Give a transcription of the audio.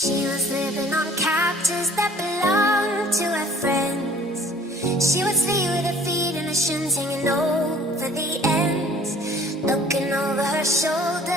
She was living on couches that belonged to her friends. She would sleep with her feet in her shoes hanging over the ends, looking over her shoulder